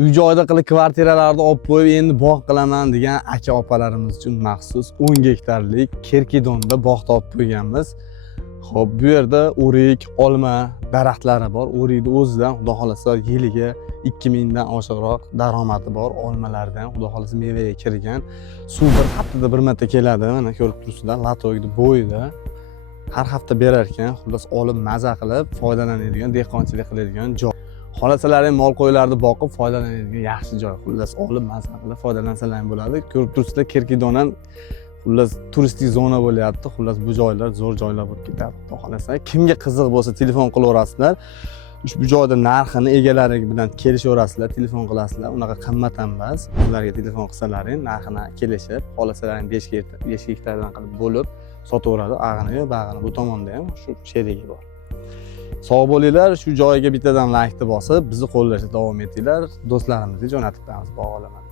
Uy joyda qilib kvartiralarni olib qo'yib, endi bog' qilaman degan aka-opalarimiz uchun maxsus 10 gektarlik Kerkidonda bog' topib qo'yganmiz. Xo'p, bu yerda o'rik, olma daraxtlari bor. O'rikni o'zidan xudo xolasa yiliga 2000 dan oshiqroq daromadi bor. Olmalardan xudo xolasa mevaga kirgan. Suv bir haftada bir marta keladi. Mana ko'rib turibsizlar, latoyni bo'yida. Har hafta berar ekan. Xullas olib maza qilib foydalanadigan, dehqonchilik qiladigan joy. Xohlasalar ham mol qo'ylarni boqib foydalanadigan yaxshi joy. Xullas olib maza qilib foydalansalar ham bo'ladi. Ko'rib turibsizlar, Kerkidon ham xullas turistik zona bo'lyapti. Xullas bu joylar zo'r joylar bo'lib ketadi. Xudo xolasa kimga qiziq bo'lsa telefon qilaverasizlar. Ushbu joyda narxini egalari bilan kelishaverasizlar, telefon qilasizlar. Unaqa qimmat ham emas. Ularga telefon qilsalaring, narxini kelishib, xohlasalaring 5 gektardan qilib bo'lib sotaveradi. Ag'ini yo'q, bag'ini bu tomonda ham shu sherigi bor. Sog' bo'linglar, shu joyiga bittadan laykni bosib, bizni qo'llashda davom etinglar. Do'stlarimizga jo'natib beramiz bog' olaman.